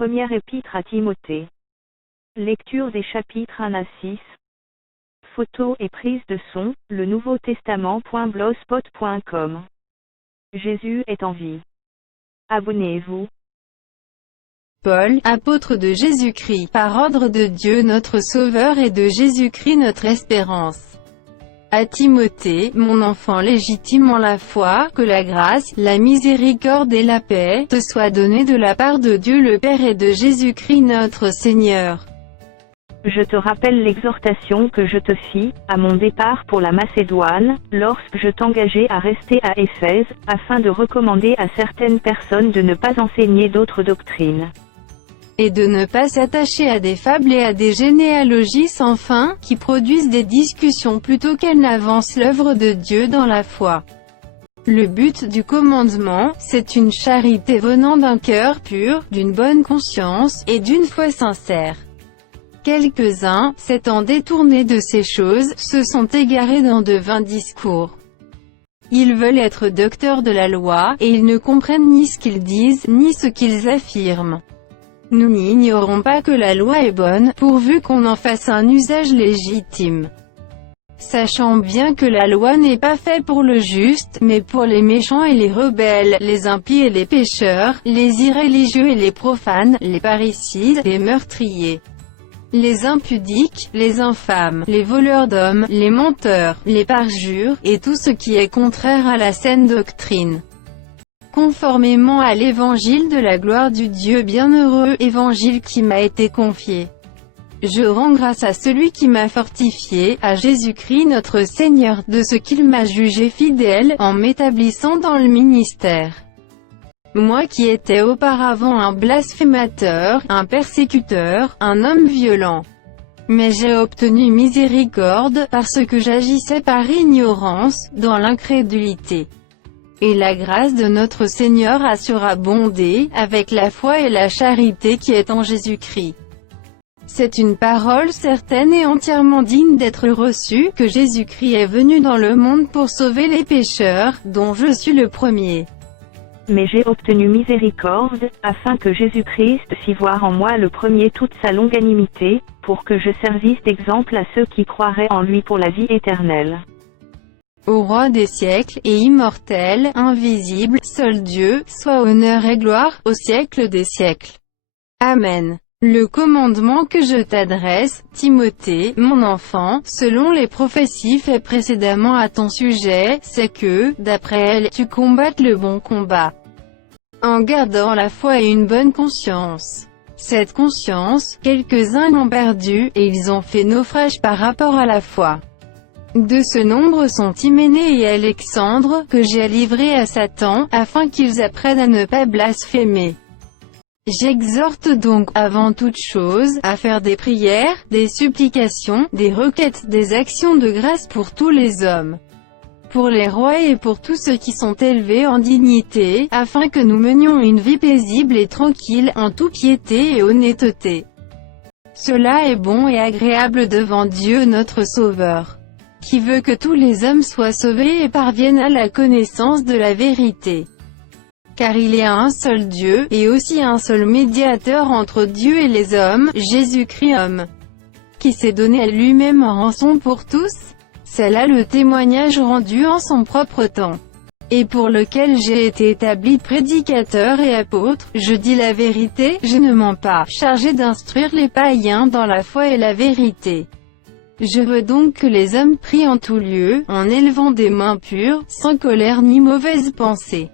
Première épître à Timothée. Lecture des chapitres 1 à 6. Photos et prise de son, le Nouveau Testament.blogspot.com. Jésus est en vie. Abonnez-vous. Paul, apôtre de Jésus-Christ, par ordre de Dieu notre Sauveur et de Jésus-Christ notre espérance. À Timothée, mon enfant légitime en la foi, que la grâce, la miséricorde et la paix, te soient données de la part de Dieu le Père et de Jésus-Christ notre Seigneur. Je te rappelle l'exhortation que je te fis, à mon départ pour la Macédoine, lorsque je t'engageai à rester à Éphèse, afin de recommander à certaines personnes de ne pas enseigner d'autres doctrines. Et de ne pas s'attacher à des fables et à des généalogies sans fin, qui produisent des discussions plutôt qu'elles n'avancent l'œuvre de Dieu dans la foi. Le but du commandement, c'est une charité venant d'un cœur pur, d'une bonne conscience, et d'une foi sincère. Quelques-uns, s'étant détournés de ces choses, se sont égarés dans de vains discours. Ils veulent être docteurs de la loi, et ils ne comprennent ni ce qu'ils disent, ni ce qu'ils affirment. Nous n'ignorons pas que la loi est bonne, pourvu qu'on en fasse un usage légitime. Sachant bien que la loi n'est pas faite pour le juste, mais pour les méchants et les rebelles, les impies et les pécheurs, les irréligieux et les profanes, les parricides, les meurtriers, les impudiques, les infâmes, les voleurs d'hommes, les menteurs, les parjures, et tout ce qui est contraire à la saine doctrine. Conformément à l'évangile de la gloire du Dieu bienheureux, évangile qui m'a été confié. Je rends grâce à celui qui m'a fortifié, à Jésus-Christ notre Seigneur, de ce qu'il m'a jugé fidèle, en m'établissant dans le ministère. Moi qui étais auparavant un blasphémateur, un persécuteur, un homme violent. Mais j'ai obtenu miséricorde, parce que j'agissais par ignorance, dans l'incrédulité. Et la grâce de notre Seigneur a surabondé, avec la foi et la charité qui est en Jésus-Christ. C'est une parole certaine et entièrement digne d'être reçue, que Jésus-Christ est venu dans le monde pour sauver les pécheurs, dont je suis le premier. Mais j'ai obtenu miséricorde, afin que Jésus-Christ fit voir en moi le premier toute sa longanimité, pour que je servisse d'exemple à ceux qui croiraient en lui pour la vie éternelle. Au roi des siècles, et immortel, invisible, seul Dieu, soit honneur et gloire, au siècle des siècles. Amen. Le commandement que je t'adresse, Timothée, mon enfant, selon les prophéties faites précédemment à ton sujet, c'est que, d'après elles, tu combattes le bon combat, en gardant la foi et une bonne conscience. Cette conscience, quelques-uns l'ont perdue, et ils ont fait naufrage par rapport à la foi. De ce nombre sont Hyménée et Alexandre, que j'ai livrés à Satan, afin qu'ils apprennent à ne pas blasphémer. J'exhorte donc, avant toute chose, à faire des prières, des supplications, des requêtes, des actions de grâce pour tous les hommes, pour les rois et pour tous ceux qui sont élevés en dignité, afin que nous menions une vie paisible et tranquille, en toute piété et honnêteté. Cela est bon et agréable devant Dieu notre Sauveur, qui veut que tous les hommes soient sauvés et parviennent à la connaissance de la vérité. Car il y a un seul Dieu, et aussi un seul médiateur entre Dieu et les hommes, Jésus-Christ homme, qui s'est donné à lui-même en rançon pour tous. C'est là le témoignage rendu en son propre temps, et pour lequel j'ai été établi prédicateur et apôtre. Je dis la vérité, je ne mens pas, chargé d'instruire les païens dans la foi et la vérité. Je veux donc que les hommes prient en tout lieu, en élevant des mains pures, sans colère ni mauvaise pensée.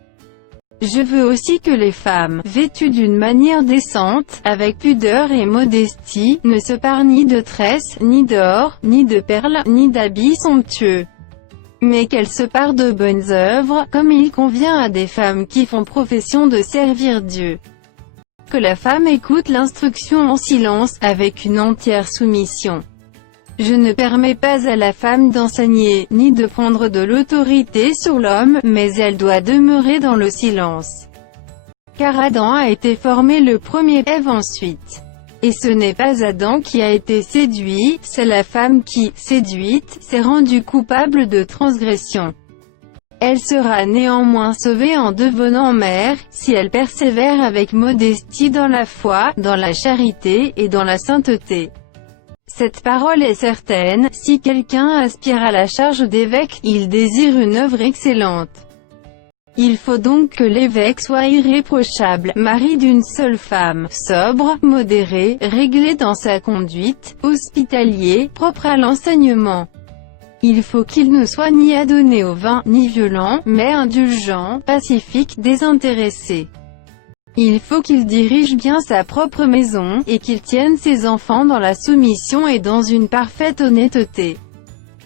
Je veux aussi que les femmes, vêtues d'une manière décente, avec pudeur et modestie, ne se parent ni de tresses, ni d'or, ni de perles, ni d'habits somptueux, mais qu'elles se parent de bonnes œuvres, comme il convient à des femmes qui font profession de servir Dieu. Que la femme écoute l'instruction en silence, avec une entière soumission. Je ne permets pas à la femme d'enseigner, ni de prendre de l'autorité sur l'homme, mais elle doit demeurer dans le silence. Car Adam a été formé le premier, Ève ensuite. Et ce n'est pas Adam qui a été séduit, c'est la femme qui, séduite, s'est rendue coupable de transgression. Elle sera néanmoins sauvée en devenant mère, si elle persévère avec modestie dans la foi, dans la charité, et dans la sainteté. Cette parole est certaine, si quelqu'un aspire à la charge d'évêque, il désire une œuvre excellente. Il faut donc que l'évêque soit irréprochable, mari d'une seule femme, sobre, modéré, réglé dans sa conduite, hospitalier, propre à l'enseignement. Il faut qu'il ne soit ni adonné au vin, ni violent, mais indulgent, pacifique, désintéressé. Il faut qu'il dirige bien sa propre maison, et qu'il tienne ses enfants dans la soumission et dans une parfaite honnêteté.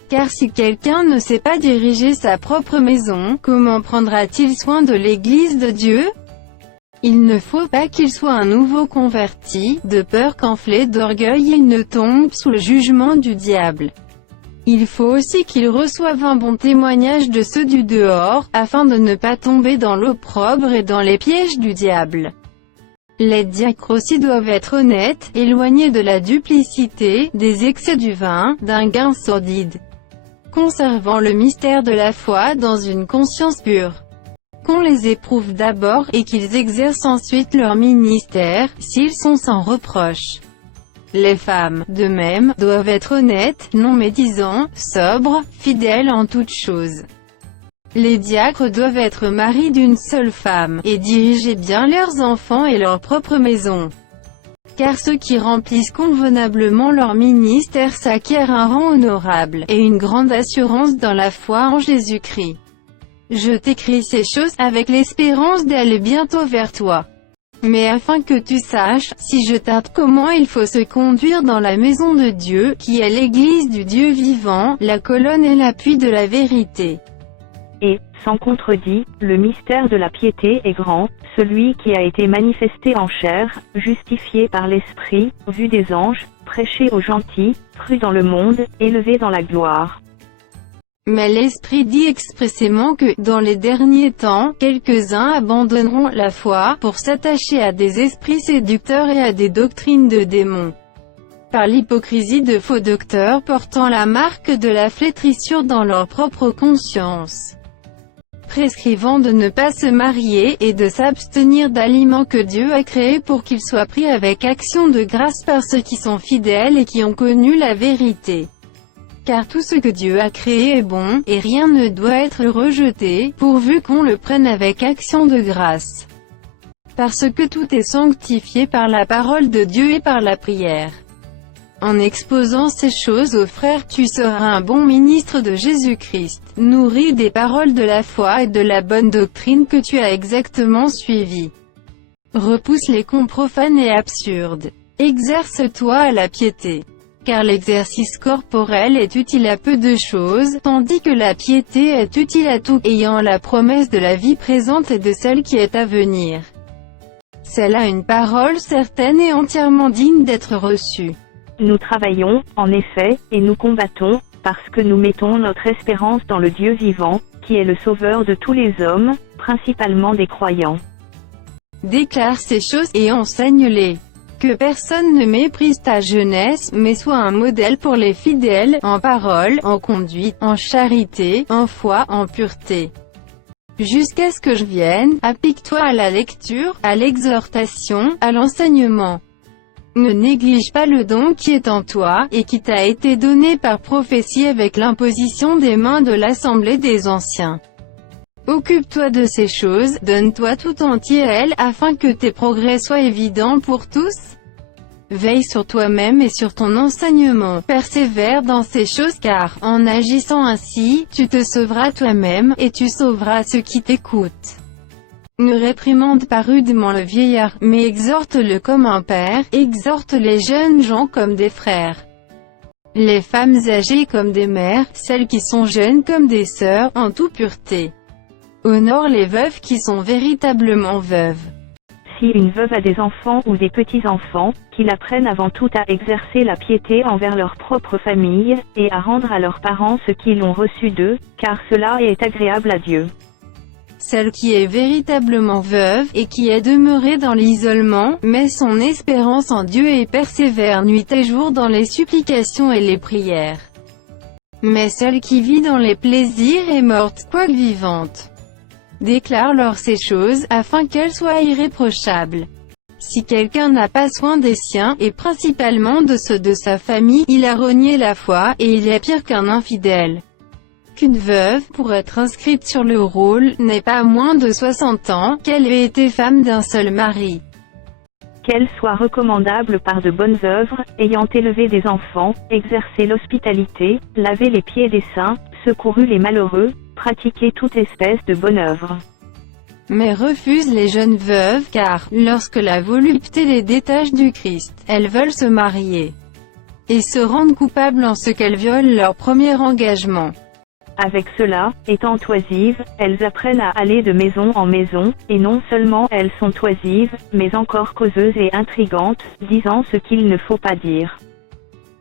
Car si quelqu'un ne sait pas diriger sa propre maison, comment prendra-t-il soin de l'Église de Dieu? Il ne faut pas qu'il soit un nouveau converti, de peur qu'enflé d'orgueil il ne tombe sous le jugement du diable. Il faut aussi qu'il reçoive un bon témoignage de ceux du dehors, afin de ne pas tomber dans l'opprobre et dans les pièges du diable. Les diacres aussi doivent être honnêtes, éloignés de la duplicité, des excès du vin, d'un gain sordide, conservant le mystère de la foi dans une conscience pure. Qu'on les éprouve d'abord, et qu'ils exercent ensuite leur ministère, s'ils sont sans reproche. Les femmes, de même, doivent être honnêtes, non médisants, sobres, fidèles en toutes choses. Les diacres doivent être maris d'une seule femme, et diriger bien leurs enfants et leur propre maison. Car ceux qui remplissent convenablement leur ministère s'acquièrent un rang honorable, et une grande assurance dans la foi en Jésus-Christ. Je t'écris ces choses, avec l'espérance d'aller bientôt vers toi. Mais afin que tu saches, si je tarde, comment il faut se conduire dans la maison de Dieu, qui est l'église du Dieu vivant, la colonne et l'appui de la vérité. Et, sans contredit, le mystère de la piété est grand, celui qui a été manifesté en chair, justifié par l'Esprit, vu des anges, prêché aux gentils, cru dans le monde, élevé dans la gloire. Mais l'Esprit dit expressément que, dans les derniers temps, quelques-uns abandonneront la foi, pour s'attacher à des esprits séducteurs et à des doctrines de démons. Par l'hypocrisie de faux docteurs portant la marque de la flétrissure dans leur propre conscience, prescrivant de ne pas se marier, et de s'abstenir d'aliments que Dieu a créés pour qu'ils soient pris avec action de grâce par ceux qui sont fidèles et qui ont connu la vérité. Car tout ce que Dieu a créé est bon, et rien ne doit être rejeté, pourvu qu'on le prenne avec action de grâce. Parce que tout est sanctifié par la parole de Dieu et par la prière. En exposant ces choses aux frères, tu seras un bon ministre de Jésus-Christ, nourri des paroles de la foi et de la bonne doctrine que tu as exactement suivies. Repousse les contes profanes et absurdes. Exerce-toi à la piété. Car l'exercice corporel est utile à peu de choses, tandis que la piété est utile à tout, ayant la promesse de la vie présente et de celle qui est à venir. C'est là une parole certaine et entièrement digne d'être reçue. Nous travaillons, en effet, et nous combattons, parce que nous mettons notre espérance dans le Dieu vivant, qui est le sauveur de tous les hommes, principalement des croyants. Déclare ces choses, et enseigne-les. Que personne ne méprise ta jeunesse, mais soit un modèle pour les fidèles, en parole, en conduite, en charité, en foi, en pureté. Jusqu'à ce que je vienne, applique-toi à la lecture, à l'exhortation, à l'enseignement. Ne néglige pas le don qui est en toi, et qui t'a été donné par prophétie avec l'imposition des mains de l'Assemblée des anciens. Occupe-toi de ces choses, donne-toi tout entier à elles, afin que tes progrès soient évidents pour tous. Veille sur toi-même et sur ton enseignement, persévère dans ces choses car, en agissant ainsi, tu te sauveras toi-même, et tu sauveras ceux qui t'écoutent. Ne réprimande pas rudement le vieillard, mais exhorte-le comme un père, exhorte les jeunes gens comme des frères. Les femmes âgées comme des mères, celles qui sont jeunes comme des sœurs, en toute pureté. Honore les veuves qui sont véritablement veuves. Si une veuve a des enfants ou des petits-enfants, qu'ils apprennent avant tout à exercer la piété envers leur propre famille, et à rendre à leurs parents ce qu'ils ont reçu d'eux, car cela est agréable à Dieu. Celle qui est véritablement veuve, et qui est demeurée dans l'isolement, met son espérance en Dieu et persévère nuit et jour dans les supplications et les prières. Mais celle qui vit dans les plaisirs est morte, quoique vivante. Déclare-leur ces choses, afin qu'elles soient irréprochables. Si quelqu'un n'a pas soin des siens, et principalement de ceux de sa famille, il a renié la foi, et il est pire qu'un infidèle. Qu'une veuve, pour être inscrite sur le rôle, n'ait pas moins de 60 ans, qu'elle ait été femme d'un seul mari. Qu'elle soit recommandable par de bonnes œuvres, ayant élevé des enfants, exercé l'hospitalité, lavé les pieds des saints, secouru les malheureux, pratiqué toute espèce de bonne œuvre. Mais refuse les jeunes veuves, car, lorsque la volupté les détache du Christ, elles veulent se marier. Et se rendent coupables en ce qu'elles violent leur premier engagement. Avec cela, étant oisives, elles apprennent à aller de maison en maison, et non seulement elles sont oisives, mais encore causeuses et intrigantes, disant ce qu'il ne faut pas dire.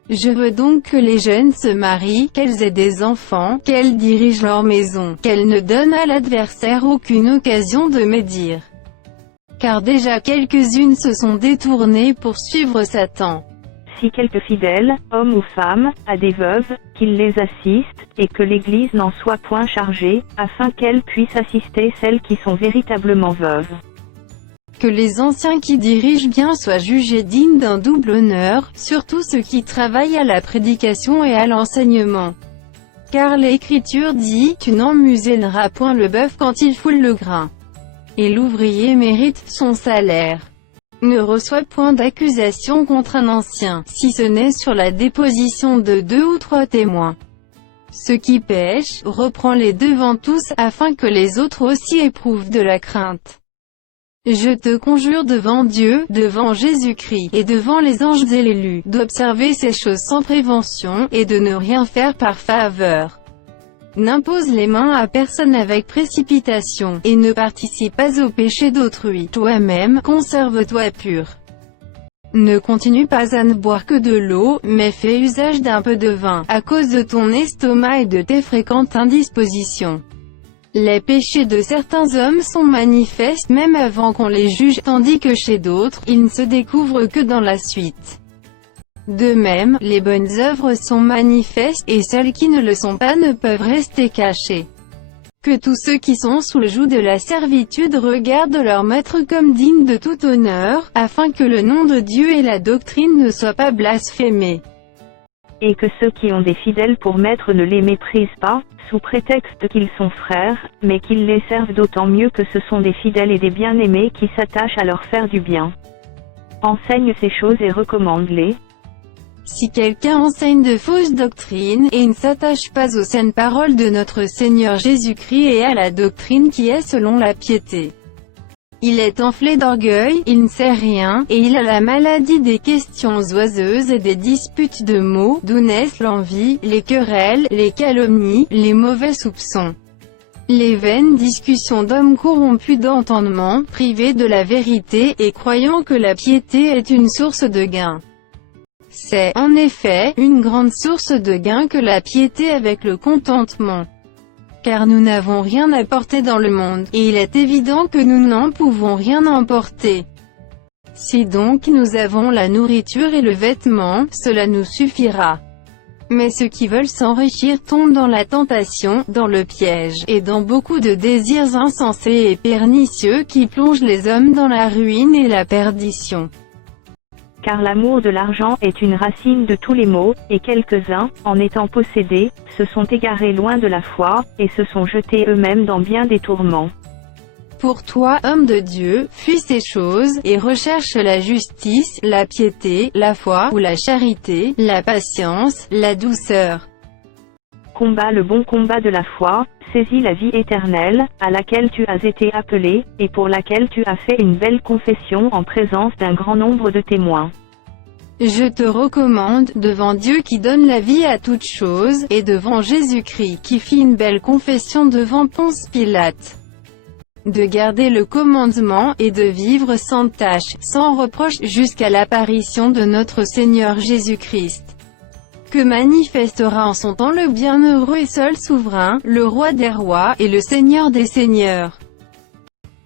Je veux donc que les jeunes se marient, qu'elles aient des enfants, qu'elles dirigent leur maison, qu'elles ne donnent à l'adversaire aucune occasion de médire. Car déjà quelques-unes se sont détournées pour suivre Satan. Si quelque fidèle, homme ou femme, a des veuves, qu'il les assiste, et que l'Église n'en soit point chargée, afin qu'elles puissent assister celles qui sont véritablement veuves. Que les anciens qui dirigent bien soient jugés dignes d'un double honneur, surtout ceux qui travaillent à la prédication et à l'enseignement. Car l'Écriture dit, « Tu n'emmuselleras point le bœuf quand il foule le grain. » Et l'ouvrier mérite son salaire. Ne reçoit point d'accusation contre un ancien, si ce n'est sur la déposition de 2 ou 3 témoins. Ceux qui pêchent, reprends-les devant tous, afin que les autres aussi éprouvent de la crainte. Je te conjure devant Dieu, devant Jésus-Christ, et devant les anges et l'élus, d'observer ces choses sans prévention, et de ne rien faire par faveur. N'impose les mains à personne avec précipitation, et ne participe pas au péché d'autrui. Toi-même, conserve-toi pur. Ne continue pas à ne boire que de l'eau, mais fais usage d'un peu de vin, à cause de ton estomac et de tes fréquentes indispositions. Les péchés de certains hommes sont manifestes même avant qu'on les juge, tandis que chez d'autres, ils ne se découvrent que dans la suite. De même, les bonnes œuvres sont manifestes, et celles qui ne le sont pas ne peuvent rester cachées. Que tous ceux qui sont sous le joug de la servitude regardent leur maître comme digne de tout honneur, afin que le nom de Dieu et la doctrine ne soient pas blasphémés. Et que ceux qui ont des fidèles pour maître ne les méprisent pas, sous prétexte qu'ils sont frères, mais qu'ils les servent d'autant mieux que ce sont des fidèles et des bien-aimés qui s'attachent à leur faire du bien. Enseigne ces choses et recommande-les. Si quelqu'un enseigne de fausses doctrines, et ne s'attache pas aux saines paroles de notre Seigneur Jésus-Christ et à la doctrine qui est selon la piété, il est enflé d'orgueil, il ne sait rien, et il a la maladie des questions oiseuses et des disputes de mots, d'où naissent l'envie, les querelles, les calomnies, les mauvais soupçons, les vaines discussions d'hommes corrompus d'entendement, privés de la vérité, et croyant que la piété est une source de gain. C'est, en effet, une grande source de gain que la piété avec le contentement. Car nous n'avons rien apporté dans le monde, et il est évident que nous n'en pouvons rien emporter. Si donc nous avons la nourriture et le vêtement, cela nous suffira. Mais ceux qui veulent s'enrichir tombent dans la tentation, dans le piège, et dans beaucoup de désirs insensés et pernicieux qui plongent les hommes dans la ruine et la perdition. Car l'amour de l'argent est une racine de tous les maux, et quelques-uns, en étant possédés, se sont égarés loin de la foi, et se sont jetés eux-mêmes dans bien des tourments. Pour toi, homme de Dieu, fuis ces choses, et recherche la justice, la piété, la foi ou la charité, la patience, la douceur. Combat le bon combat de la foi, saisis la vie éternelle, à laquelle tu as été appelé, et pour laquelle tu as fait une belle confession en présence d'un grand nombre de témoins. Je te recommande, devant Dieu qui donne la vie à toutes choses, et devant Jésus-Christ qui fit une belle confession devant Ponce Pilate, de garder le commandement, et de vivre sans tache, sans reproche, jusqu'à l'apparition de notre Seigneur Jésus-Christ, que manifestera en son temps le bienheureux et seul souverain, le roi des rois, et le Seigneur des seigneurs,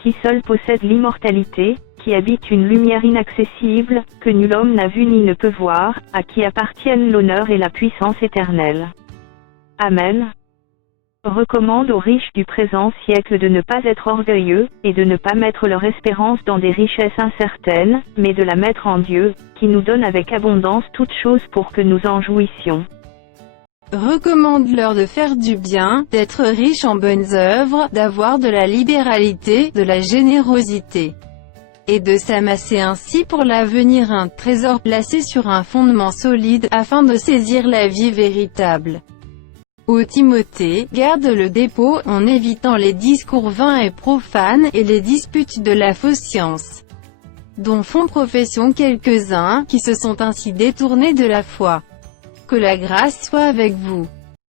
qui seul possède l'immortalité, qui habite une lumière inaccessible, que nul homme n'a vu ni ne peut voir, à qui appartiennent l'honneur et la puissance éternelle. Amen. Recommande aux riches du présent siècle de ne pas être orgueilleux, et de ne pas mettre leur espérance dans des richesses incertaines, mais de la mettre en Dieu, qui nous donne avec abondance toutes choses pour que nous en jouissions. Recommande-leur de faire du bien, d'être riches en bonnes œuvres, d'avoir de la libéralité, de la générosité, et de s'amasser ainsi pour l'avenir un trésor placé sur un fondement solide, afin de saisir la vie véritable. Ô Timothée, garde le dépôt, en évitant les discours vains et profanes, et les disputes de la fausse science, dont font profession quelques-uns, qui se sont ainsi détournés de la foi. Que la grâce soit avec vous.